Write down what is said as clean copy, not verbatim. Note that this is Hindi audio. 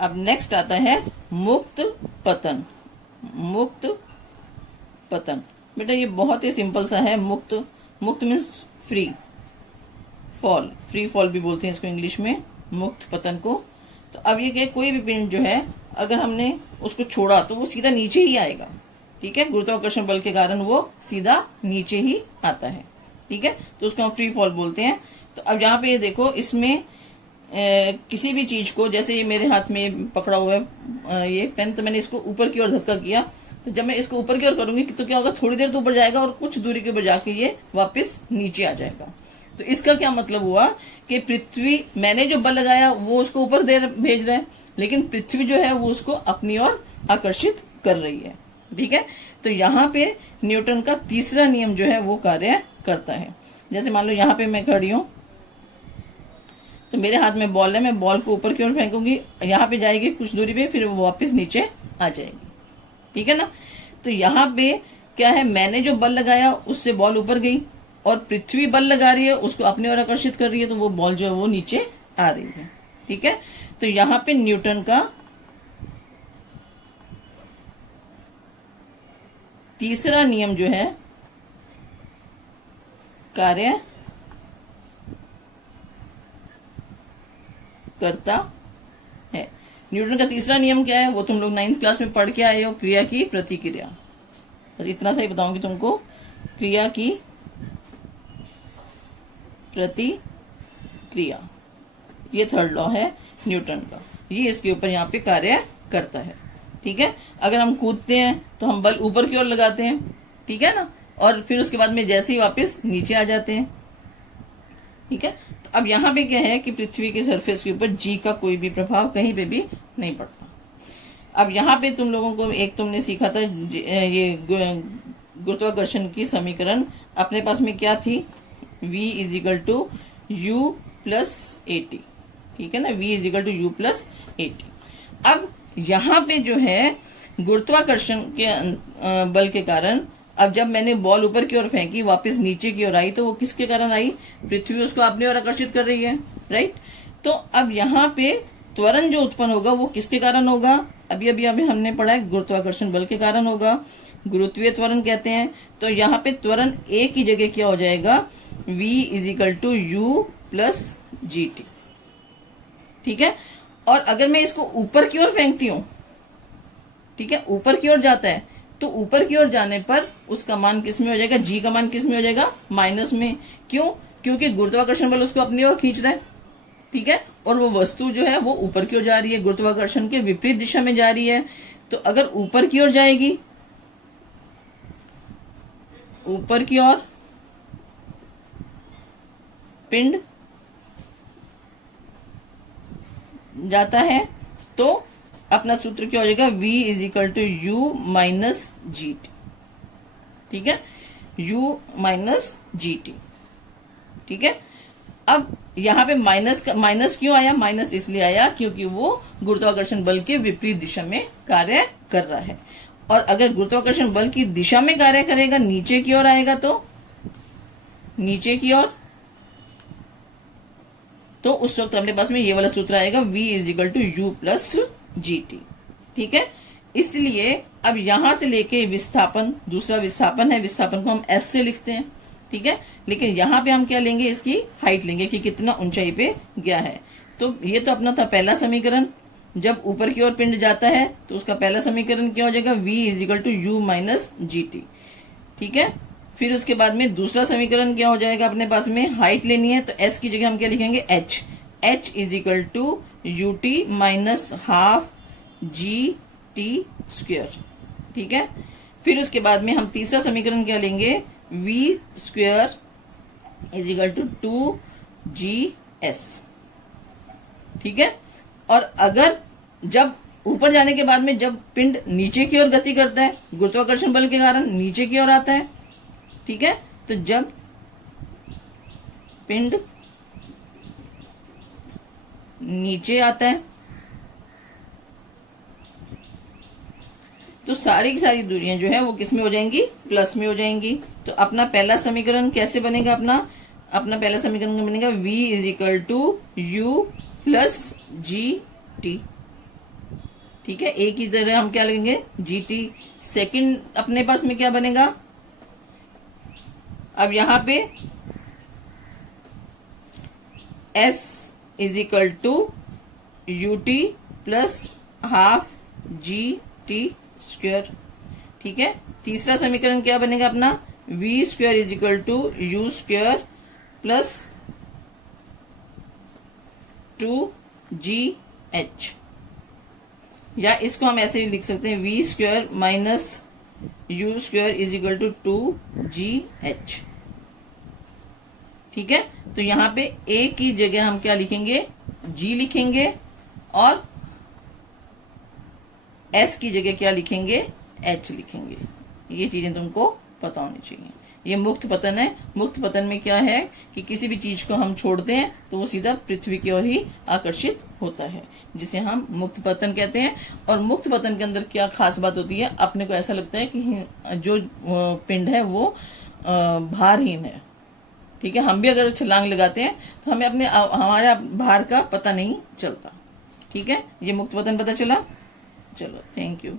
अब नेक्स्ट आता है मुक्त पतन। मुक्त पतन बेटा ये बहुत ही सिंपल सा है। मुक्त, मुक्त means free fall, free fall भी बोलते हैं इसको इंग्लिश में, मुक्त पतन को। तो अब ये क्या, कोई भी पिंड जो है अगर हमने उसको छोड़ा तो वो सीधा नीचे ही आएगा, ठीक है, गुरुत्वाकर्षण बल के कारण वो सीधा नीचे ही आता है, ठीक है, तो उसको हम फ्री फॉल बोलते हैं। तो अब यहाँ पे ये देखो, इसमें किसी भी चीज को, जैसे ये मेरे हाथ में पकड़ा हुआ है ये पेन, तो मैंने इसको ऊपर की ओर धक्का किया, तो जब मैं इसको ऊपर की ओर करूंगी तो क्या होगा, थोड़ी देर तो ऊपर जाएगा और कुछ दूरी के ऊपर जाके ये वापस नीचे आ जाएगा। तो इसका क्या मतलब हुआ कि पृथ्वी, मैंने जो बल लगाया वो उसको ऊपर भेज रहा है, लेकिन पृथ्वी जो है वो उसको अपनी ओर आकर्षित कर रही है, ठीक है। तो यहाँ पे न्यूटन का तीसरा नियम जो है वो कार्य करता है। जैसे मान लो यहाँ पे मैं खड़ी हूं, तो मेरे हाथ में बॉल है, मैं बॉल को ऊपर की ओर फेंकूंगी, यहाँ पे जाएगी कुछ दूरी पे, फिर वो वापस नीचे आ जाएगी, ठीक है ना। तो यहाँ पे क्या है, मैंने जो बल लगाया उससे बॉल ऊपर गई और पृथ्वी बल लगा रही है, उसको अपनी ओर आकर्षित कर रही है, तो वो बॉल जो है वो नीचे आ रही है, ठीक है। तो यहाँ पे न्यूटन का तीसरा नियम जो है कार्य करता है। न्यूटन का तीसरा नियम क्या है वो तुम लोग 9th क्लास में पढ़ के आए हो, क्रिया की प्रतिक्रिया। बस इतना सा ही बताऊंगी तुमको, क्रिया की प्रतिक्रिया, ये थर्ड लॉ है न्यूटन का, ये इसके ऊपर यहाँ पे कार्य करता है, ठीक है। अगर हम कूदते हैं तो हम बल ऊपर की ओर लगाते हैं, ठीक है ना, और फिर उसके बाद में जैसे ही वापस नीचे आ जाते हैं, ठीक है। तो अब यहाँ पे क्या है कि पृथ्वी के सरफेस के ऊपर जी का कोई भी प्रभाव कहीं पे भी नहीं पड़ता। अब यहाँ पे तुम लोगों को एक तुमने सीखा था ये गुरुत्वाकर्षण की समीकरण, अपने पास में क्या थी, v is equal to U plus AT, ठीक है ना, v is equal to U plus AT. अब यहाँ पे जो है गुरुत्वाकर्षण के बल के कारण, अब जब मैंने बॉल ऊपर की ओर फेंकी वापस नीचे की ओर आई, तो वो किसके कारण आई, पृथ्वी उसको अपनी ओर आकर्षित कर रही है, राइट। तो अब यहाँ पे त्वरण जो उत्पन्न होगा वो किसके कारण होगा, अभी हमने पढ़ा है गुरुत्वाकर्षण बल के कारण होगा, गुरुत्वीय त्वरण कहते हैं। तो यहाँ पे त्वरण ए की जगह क्या हो जाएगा, v is equal to U plus G T, ठीक है। और अगर मैं इसको ऊपर की ओर फेंकती हूं, ठीक है, ऊपर की ओर जाता है, तो ऊपर की ओर जाने पर उसका मान किस में हो जाएगा, जी का मान किस में हो जाएगा, माइनस में। क्यों, क्योंकि गुरुत्वाकर्षण बल उसको अपनी ओर खींच रहा है, ठीक है, और वो वस्तु जो है वो ऊपर की ओर जा रही है, गुरुत्वाकर्षण के विपरीत दिशा में जा रही है। तो अगर ऊपर की ओर जाएगी, ऊपर की ओर पिंड जाता है, तो अपना सूत्र क्या हो जाएगा, v is equal to U minus G T, ठीक है, u माइनस जी टी, ठीक है। अब यहाँ पे माइनस क्यों आया, माइनस इसलिए आया क्योंकि वो गुरुत्वाकर्षण बल के विपरीत दिशा में कार्य कर रहा है। और अगर गुरुत्वाकर्षण बल की दिशा में कार्य करेगा, नीचे की ओर आएगा, तो नीचे की ओर, तो उस वक्त अपने पास में ये वाला सूत्र आएगा, v is equal to U plus G T, ठीक है। इसलिए अब यहां से लेके विस्थापन, दूसरा विस्थापन है, विस्थापन को हम s से लिखते हैं, ठीक है, लेकिन यहाँ पे हम क्या लेंगे, इसकी हाइट लेंगे कि कितना ऊंचाई पे गया है। तो ये तो अपना था पहला समीकरण, जब ऊपर की ओर पिंड जाता है तो उसका पहला समीकरण क्या हो जाएगा, v is equal to U minus G T, ठीक है। फिर उसके बाद में दूसरा समीकरण क्या हो जाएगा, अपने पास में हाइट लेनी है, तो s की जगह हम क्या लिखेंगे, h is equal to U T minus half G T square, ठीक है। फिर उसके बाद में हम तीसरा समीकरण क्या लेंगे, v square is equal to 2gs, ठीक है। और अगर जब ऊपर जाने के बाद में जब पिंड नीचे की ओर गति करता है, गुरुत्वाकर्षण बल के कारण नीचे की ओर आता है, ठीक है, तो जब पिंड नीचे आता है तो सारी की सारी दूरियां जो है वो किस में हो जाएंगी, प्लस में हो जाएंगी। तो अपना पहला समीकरण कैसे बनेगा, अपना पहला समीकरण बनेगा v is equal to U plus G T, ठीक है, ए की जगह हम क्या लेंगे, GT। सेकंड अपने पास में क्या बनेगा, अब यहां पे S is equal to UT plus half GT square. ठीक है, तीसरा समीकरण क्या बनेगा अपना, V square is equal to U square plus 2GH, या इसको हम ऐसे ही लिख सकते हैं, V square minus U square is equal to 2GH। ठीक है, तो यहां पे A की जगह हम क्या लिखेंगे, G लिखेंगे, और S की जगह क्या लिखेंगे, H लिखेंगे। ये चीजें तुमको पता होनी चाहिए। ये मुक्त पतन है। मुक्त पतन में क्या है कि किसी भी चीज को हम छोड़ते हैं तो वो सीधा पृथ्वी की ओर ही आकर्षित होता है, जिसे हम मुक्त पतन कहते हैं। और मुक्त पतन के अंदर क्या खास बात होती है, अपने को ऐसा लगता है कि जो पिंड है वो भारहीन है। ठीक है, हम भी अगर छलांग लगाते हैं तो हमें अपने हमारे भार का पता नहीं चलता। ठीक है, ये मुक्त पतन पता चला। चलो, थैंक यू।